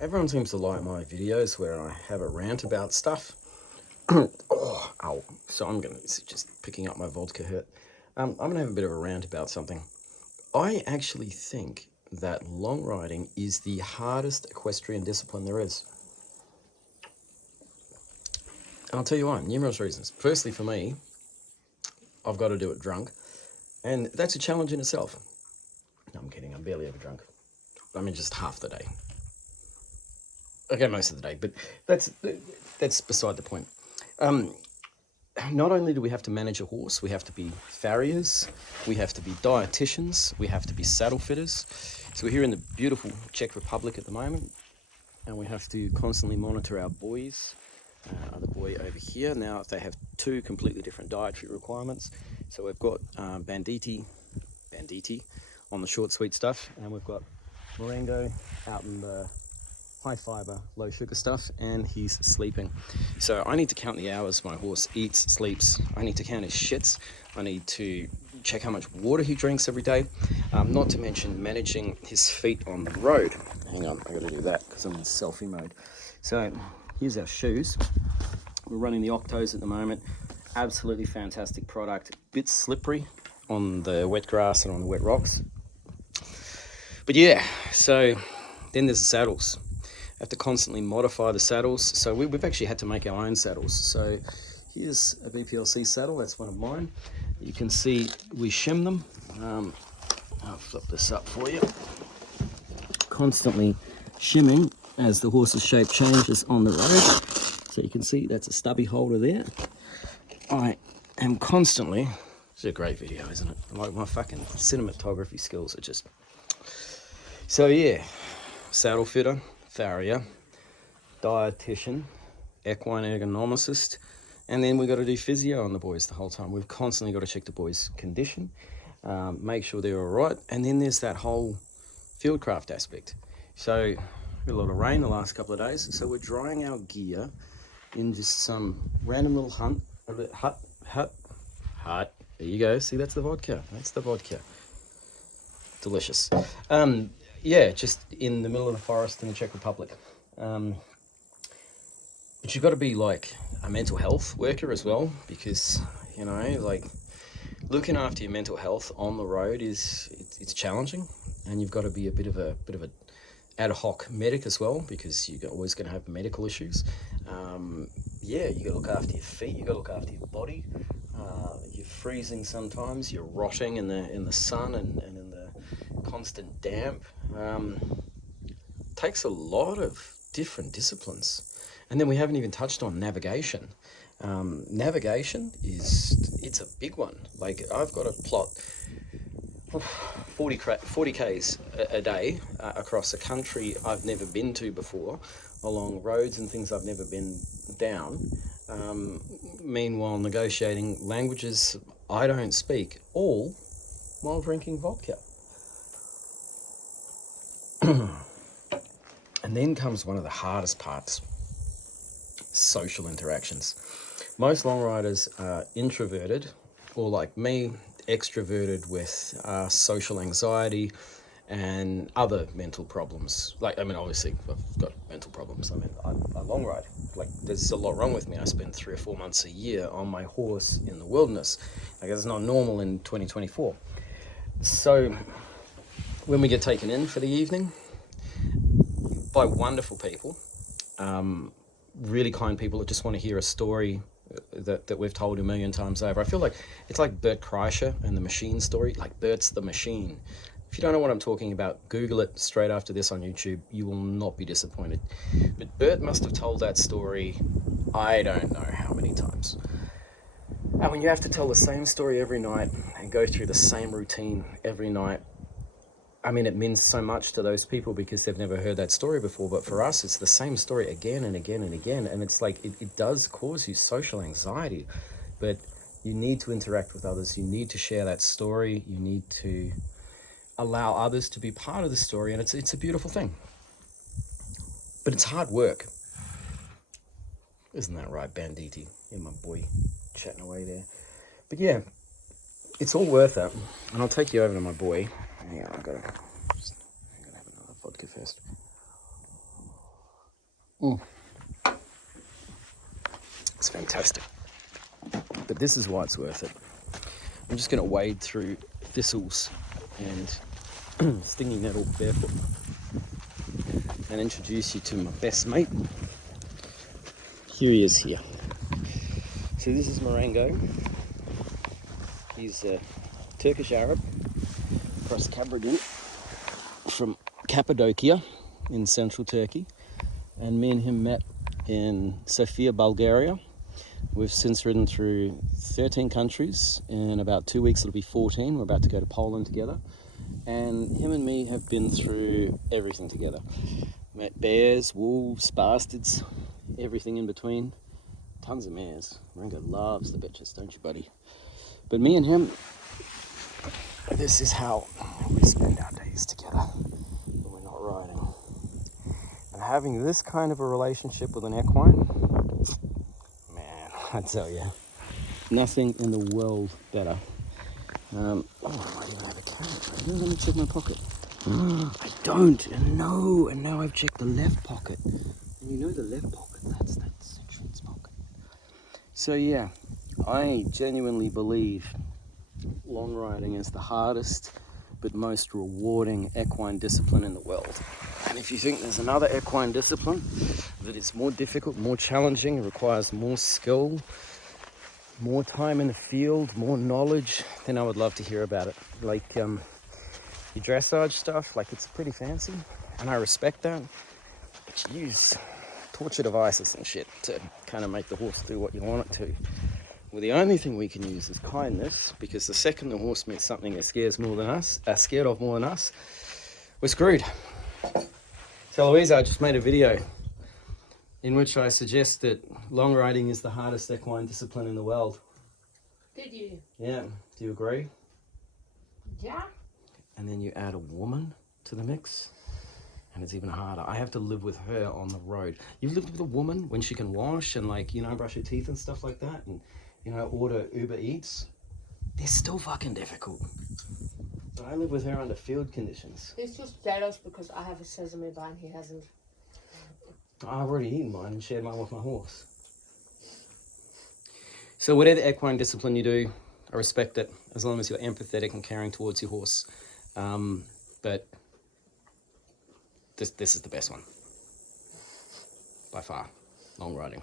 everyone seems to like my videos where I have a rant about stuff. Oh, ow. So I'm gonna just picking up my vodka hurt. I'm gonna have a bit of a rant about something. I actually think that long riding is the hardest equestrian discipline there is. And I'll tell you why, numerous reasons. Firstly, for me, I've got to do it drunk, and that's a challenge in itself. No, I'm kidding, I'm barely ever drunk. I mean, just half the day. Okay, most of the day, but that's beside the point. Not only do we have to manage a horse, we have to be farriers, we have to be dietitians, we have to be saddle fitters. So we're here in the beautiful Czech Republic at the moment, and we have to constantly monitor our boys. Other boy over here, now they have two completely different dietary requirements. So we've got banditi on the short sweet stuff, and we've got Marengo out in the high fiber, low sugar stuff, and he's sleeping. So I need to count the hours my horse eats, sleeps. I need to count his shits. I need to check how much water he drinks every day. Not to mention managing his feet on the road. Hang on, I gotta do that because I'm in selfie mode. So here's our shoes. We're running the Octos at the moment. Absolutely fantastic product. Bit slippery on the wet grass and on the wet rocks. But yeah, so then there's the saddles. Have to constantly modify the saddles. So we've actually had to make our own saddles. So here's a BPLC saddle. That's one of mine. You can see we shim them. I'll flip this up for you. Constantly shimming as the horse's shape changes on the road. So you can see that's a stubby holder there. I am constantly, it's a great video, isn't it? Like my fucking cinematography skills are just, so yeah, saddle fitter, farrier, dietitian, equine ergonomicist, and then we've got to do physio on the boys the whole time. We've constantly got to check the boys' condition, make sure they're all right, and then there's that whole fieldcraft aspect. So a lot of rain the last couple of days, so we're drying our gear in just some random little hut. There you go. See, that's the vodka. That's the vodka. Delicious. Yeah, just in the middle of the forest in the Czech Republic. But you've got to be like a mental health worker as well, because you know, like looking after your mental health on the road it's challenging, and you've got to be a bit of a ad hoc medic as well, because you're always going to have medical issues. Yeah, you got to look after your feet, you got to look after your body. You're freezing sometimes, you're rotting in the sun and in the constant damp. Takes a lot of different disciplines. And then we haven't even touched on navigation. Navigation it's a big one. Like I've got to plot 40 Ks a day across a country I've never been to before, along roads and things I've never been down. Meanwhile, negotiating languages I don't speak, all while drinking vodka. And then comes one of the hardest parts, social interactions. Most long riders are introverted, or like me, extroverted with social anxiety and other mental problems. Like, I mean, obviously I've got mental problems. I mean, I long ride. Like, there's a lot wrong with me. I spend 3 or 4 months a year on my horse in the wilderness. Like, it's not normal in 2024. So when we get taken in for the evening by wonderful people, really kind people that just want to hear a story that we've told a million times over. I feel like it's like Bert Kreischer and the Machine story, like Bert's the Machine. If you don't know what I'm talking about, Google it straight after this on YouTube. You will not be disappointed. But Bert must have told that story, I don't know how many times. And when you have to tell the same story every night and go through the same routine every night, I mean, it means so much to those people because they've never heard that story before. But for us, it's the same story again and again and again. And it's like, it does cause you social anxiety. But you need to interact with others. You need to share that story. You need to allow others to be part of the story. And it's a beautiful thing. But it's hard work. Isn't that right, Banditi? Yeah, my boy chatting away there. But yeah, it's all worth it. And I'll take you over to my boy. Yeah, I'm gonna have another vodka first. It's fantastic. But this is why it's worth it. I'm just going to wade through thistles and stinging nettle barefoot and introduce you to my best mate. Here he is here. So this is Marengo. He's a Turkish Arab, cross Cabradin from Cappadocia in central Turkey. And me and him met in Sofia, Bulgaria. We've since ridden through 13 countries. In about 2 weeks it'll be 14. We're about to go to Poland together. And him and me have been through everything together. Met bears, wolves, bastards, everything in between. Tons of mares. Marengo loves the bitches, don't you, buddy? But me and him, this is how we spend our days together when we're not riding. And having this kind of a relationship with an equine, man, I tell you, nothing in the world better. Oh, I might even have a carrot. Let me check my pocket. I don't. And now I've checked the left pocket. And you know the left pocket, that's Citroen's pocket. So yeah, I genuinely believe long riding is the hardest but most rewarding equine discipline in the world. And if you think there's another equine discipline that is more difficult, more challenging, requires more skill, more time in the field, more knowledge, then I would love to hear about it. Like your dressage stuff, like it's pretty fancy, and I respect that, but you use torture devices and shit to kind of make the horse do what you want it to. Well, the only thing we can use is kindness, because the second the horse meets something it scares more than us, scared of more than us, we're screwed. So Louisa, I just made a video in which I suggest that long riding is the hardest equine discipline in the world. Did you? Yeah, do you agree? Yeah. And then you add a woman to the mix, and it's even harder. I have to live with her on the road. You've lived with a woman when she can wash and, like, you know, brush her teeth and stuff like that, and, you know, order Uber Eats. They're still fucking difficult. So I live with her under field conditions. He's just jealous because I have a sesame bun, he hasn't. I've already eaten mine and shared mine with my horse. So whatever equine discipline you do, I respect it, as long as you're empathetic and caring towards your horse. But this is the best one, by far, long riding.